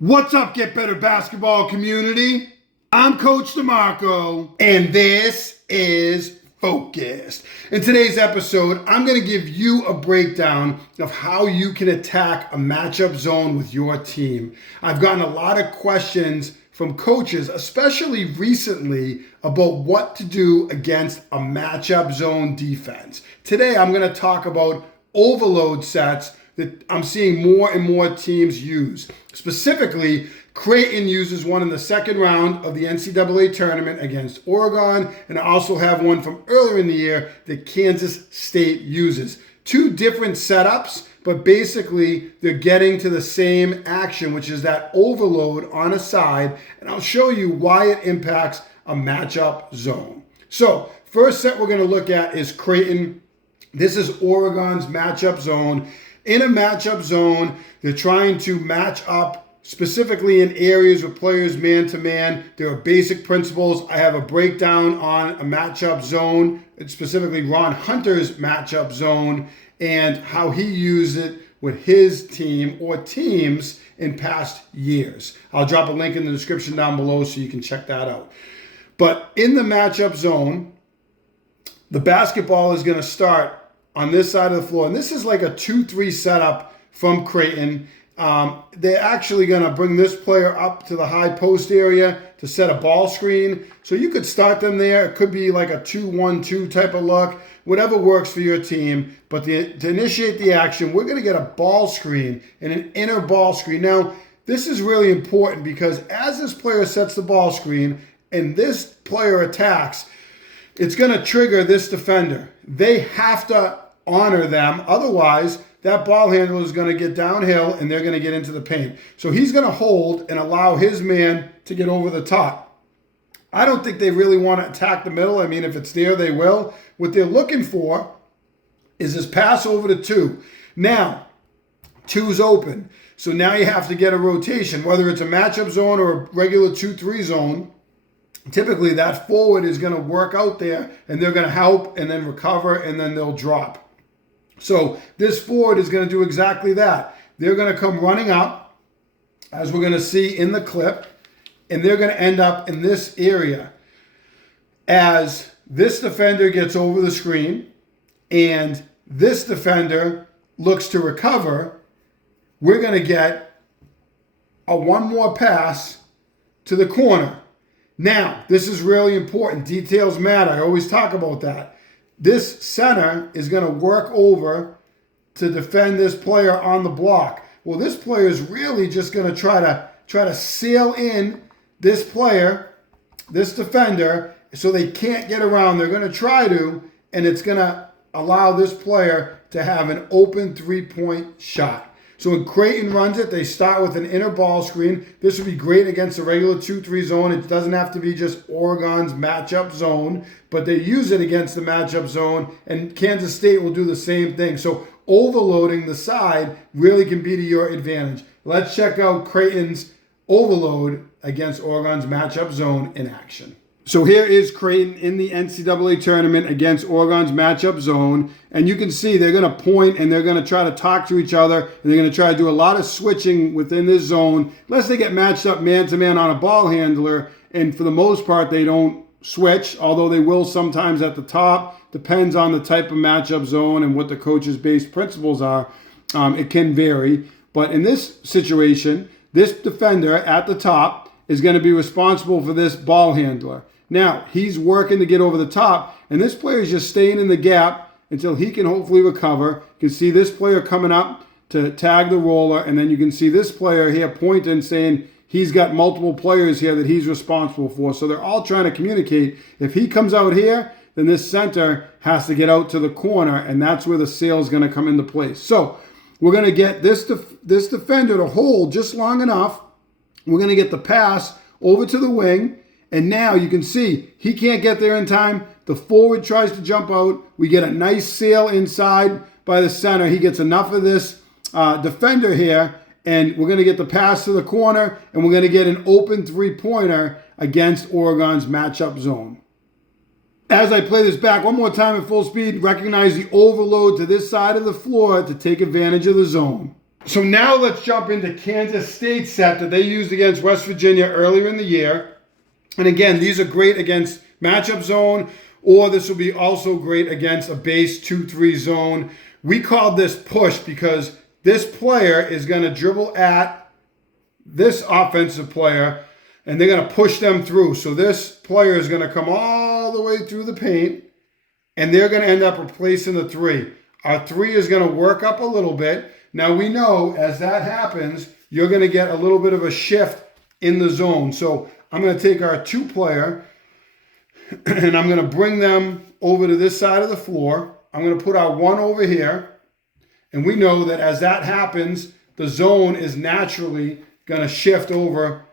What's up, Get Better Basketball community? I'm Coach DeMarco, and this is Focused. In today's episode, I'm going to give you a breakdown of how you can attack a matchup zone with your team. I've gotten a lot of questions from coaches, especially recently, about what to do against a matchup zone defense. Today, I'm going to talk about overload sets that I'm seeing more and more teams use. Specifically, Creighton uses one in the second round of the NCAA tournament against Oregon, and I also have one from earlier in the year that Kansas State uses. Two different setups, but basically they're getting to the same action, which is that overload on a side, and I'll show you why it impacts a matchup zone. So, first set we're going to look at is Creighton. This is Oregon's matchup zone. In a matchup zone, they're trying to match up specifically in areas with players man-to-man. There are basic principles. I have a breakdown on a matchup zone, specifically Ron Hunter's matchup zone, and how he used it with his team or teams in past years. I'll drop a link in the description down below so you can check that out. But in the matchup zone, the basketball is going to start on this side of the floor. And this is like a 2-3 setup from Creighton. They're actually going to bring this player up to the high post area to set a ball screen. So you could start them there. It could be like a 2-1-2 type of look, whatever works for your team. But to initiate the action, we're going to get a ball screen and an inner ball screen. Now, this is really important because as this player sets the ball screen and this player attacks, it's going to trigger this defender. They have to honor them. Otherwise, that ball handler is going to get downhill and they're going to get into the paint. So he's going to hold and allow his man to get over the top. I don't think they really want to attack the middle. I mean, if it's there, they will. What they're looking for is this pass over to 2. Now, 2's open. So now you have to get a rotation, whether it's a matchup zone or a regular 2-3 zone. Typically, that forward is going to work out there, and they're going to help and then recover, and then they'll drop. So this forward is going to do exactly that. They're going to come running up, as we're going to see in the clip, and they're going to end up in this area. As this defender gets over the screen, and this defender looks to recover, we're going to get a one more pass to the corner. Now, this is really important. Details matter. I always talk about that. This center is going to work over to defend this player on the block. Well, this player is really just going to try to sail in this player, this defender, so they can't get around. They're going to try to, and it's going to allow this player to have an open three-point shot. So when Creighton runs it, they start with an inner ball screen. This would be great against a regular 2-3 zone. It doesn't have to be just Oregon's matchup zone, but they use it against the matchup zone, and Kansas State will do the same thing. So overloading the side really can be to your advantage. Let's check out Creighton's overload against Oregon's matchup zone in action. So here is Creighton in the NCAA tournament against Oregon's matchup zone. And you can see they're going to point and they're going to try to talk to each other. And they're going to try to do a lot of switching within this zone, unless they get matched up man-to-man on a ball handler. And for the most part, they don't switch, although they will sometimes at the top. Depends on the type of matchup zone and what the coach's base principles are. It can vary. But in this situation, this defender at the top is going to be responsible for this ball handler. Now, he's working to get over the top, and this player is just staying in the gap until he can hopefully recover. You can see this player coming up to tag the roller, and then you can see this player here pointing, saying he's got multiple players here that he's responsible for. So they're all trying to communicate. If he comes out here, then this center has to get out to the corner, and that's where the sail is going to come into place. So we're going to get this defender to hold just long enough. We're going to get the pass over to the wing. And now you can see he can't get there in time. The forward tries to jump out. We get a nice sail inside by the center. He gets enough of this defender here. And we're going to get the pass to the corner. And we're going to get an open three-pointer against Oregon's matchup zone. As I play this back one more time at full speed, recognize the overload to this side of the floor to take advantage of the zone. So now let's jump into Kansas State's set that they used against West Virginia earlier in the year. And again, these are great against matchup zone, or this will be also great against a base 2-3 zone. We called this push because this player is going to dribble at this offensive player, and they're going to push them through. So this player is going to come all the way through the paint, and they're going to end up replacing the 3. Our 3 is going to work up a little bit. Now we know as that happens, you're going to get a little bit of a shift in the zone. So I'm going to take our 2 player and I'm going to bring them over to this side of the floor. I'm going to put our 1 over here. And we know that as that happens, the zone is naturally going to shift over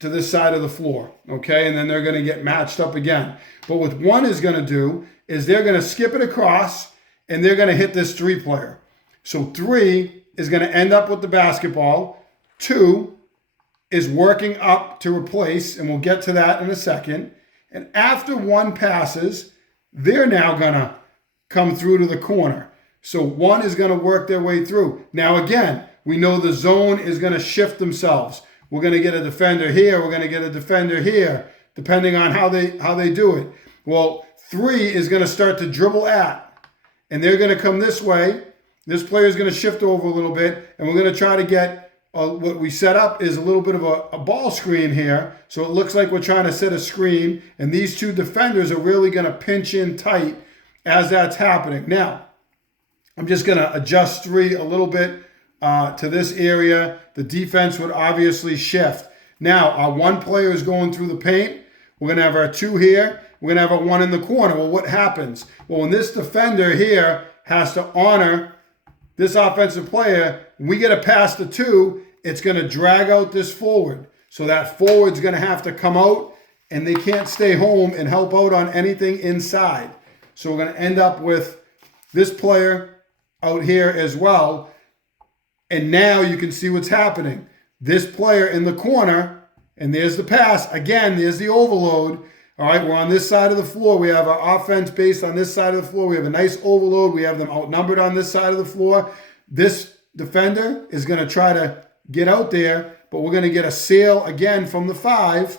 to this side of the floor. Okay, and then they're going to get matched up again. But what 1 is going to do is they're going to skip it across and they're going to hit this 3 player. So 3 is going to end up with the basketball. 2 is working up to replace, and we'll get to that in a second. And after 1 passes, they're now going to come through to the corner. So 1 is going to work their way through. Now again, we know the zone is going to shift themselves. We're going to get a defender here. We're going to get a defender here, depending on how they do it. Well, 3 is going to start to dribble at, and they're going to come this way. This player is going to shift over a little bit, and we're going to try to get what we set up is a little bit of a ball screen here. So it looks like we're trying to set a screen, and these 2 defenders are really going to pinch in tight as that's happening. Now, I'm just going to adjust 3 a little bit to this area. The defense would obviously shift. Now, our 1 player is going through the paint. We're going to have our 2 here. We're going to have our 1 in the corner. Well, what happens? Well, when this defender here has to honor this offensive player, we get a pass to 2, it's going to drag out this forward. So that forward's going to have to come out, and they can't stay home and help out on anything inside. So we're going to end up with this player out here as well. And now you can see what's happening. This player in the corner, and there's the pass. Again, there's the overload. All right, we're on this side of the floor. We have our offense based on this side of the floor. We have a nice overload. We have them outnumbered on this side of the floor. This defender is going to try to get out there, but we're going to get a sail again from the 5.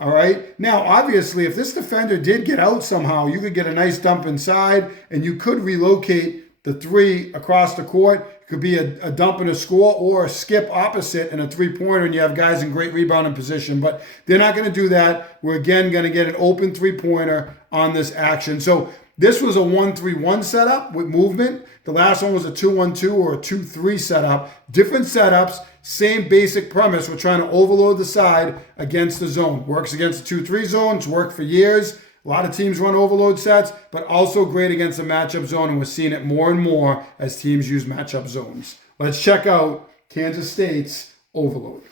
All right. Now, obviously, if this defender did get out somehow, you could get a nice dump inside, and you could relocate the 3 across the court. It could be a dump and a score, or a skip opposite and a 3-pointer, and you have guys in great rebounding position. But they're not going to do that. We're, again, going to get an open 3-pointer on this action. So this was a 1-3-1 setup with movement. The last one was a 2-1-2 or a 2-3 setup. Different setups, same basic premise. We're trying to overload the side against the zone. Works against the 2-3 zones, worked for years. A lot of teams run overload sets, but also great against the matchup zone, and we're seeing it more and more as teams use matchup zones. Let's check out Kansas State's overload.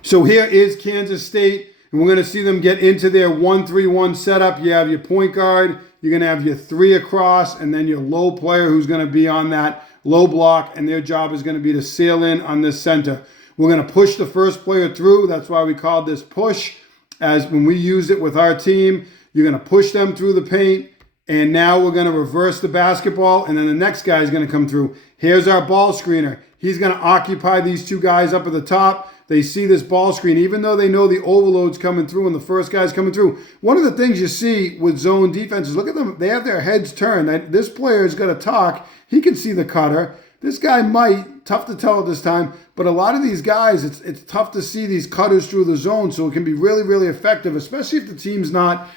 So here is Kansas State, and we're going to see them get into their 1-3-1 setup. You have your point guard, you're going to have your 3 across, and then your low player who's going to be on that low block, and their job is going to be to sail in on this center. We're going to push the first player through. That's why we called this push, as when we use it with our team. You're going to push them through the paint, and now we're going to reverse the basketball, and then the next guy is going to come through. Here's our ball screener. He's going to occupy these 2 guys up at the top. They see this ball screen, even though they know the overload's coming through and the first guy's coming through. One of the things you see with zone defenses, look at them. They have their heads turned. This player's got to talk. He can see the cutter. This guy might, tough to tell at this time, but a lot of these guys, it's tough to see these cutters through the zone, so it can be really, really effective, especially if the team's not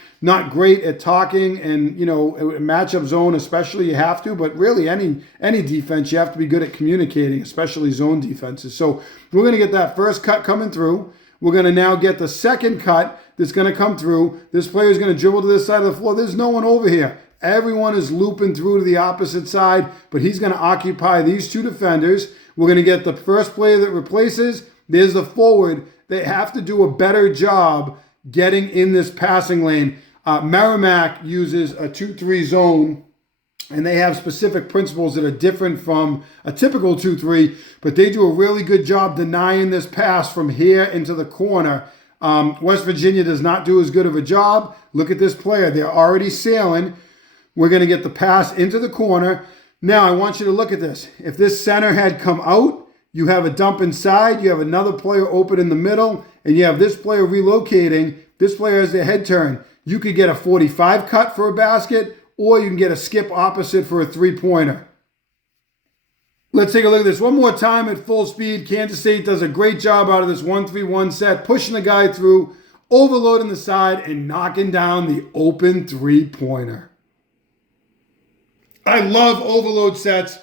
great at talking, and matchup zone especially you have to, but really any defense you have to be good at communicating, especially zone defenses. So we're going to get that first cut coming through. We're going to now get the second cut that's going to come through. This player is going to dribble to this side of the floor. There's no one over here. Everyone is looping through to the opposite side, but he's going to occupy these 2 defenders. We're going to get the first player that replaces. There's the forward. They have to do a better job getting in this passing lane. Merrimack uses a 2-3 zone, and they have specific principles that are different from a typical 2-3, but they do a really good job denying this pass from here into the corner. West Virginia does not do as good of a job. Look at this player. They're already sailing. We're going to get the pass into the corner. Now, I want you to look at this. If this center had come out, you have a dump inside, you have another player open in the middle, and you have this player relocating. This player has their head turn. You could get a 45 cut for a basket, or you can get a skip opposite for a three-pointer. Let's take a look at this one more time at full speed. Kansas State does a great job out of this 1-3-1 set, pushing the guy through, overloading the side, and knocking down the open three-pointer. I love overload sets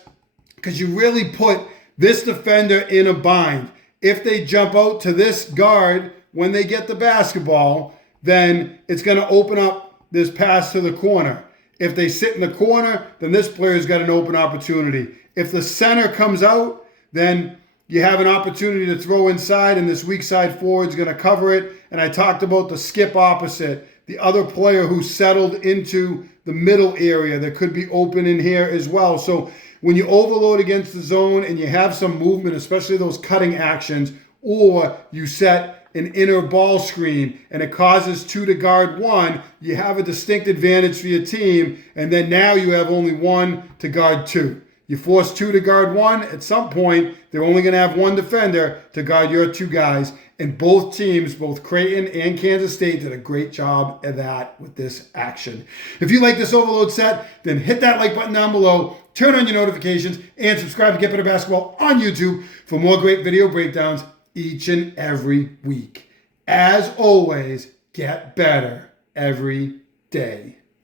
because you really put this defender in a bind. If they jump out to this guard when they get the basketball, then it's going to open up this pass to the corner. If they sit in the corner, then this player's got an open opportunity. If the center comes out, then you have an opportunity to throw inside, and this weak side forward's going to cover it. And I talked about the skip opposite, the other player who settled into the middle area that could be open in here as well. So when you overload against the zone and you have some movement, especially those cutting actions, or you set an inner ball screen and it causes two to guard one, you have a distinct advantage for your team. And then now you have only one to guard two. You force two to guard one. At some point, they're only going to have one defender to guard your two guys. And both teams, both Creighton and Kansas State, did a great job at that with this action. If you like this overload set, then hit that like button down below, turn on your notifications, and subscribe to Get Better Basketball on YouTube for more great video breakdowns each and every week. As always, get better every day.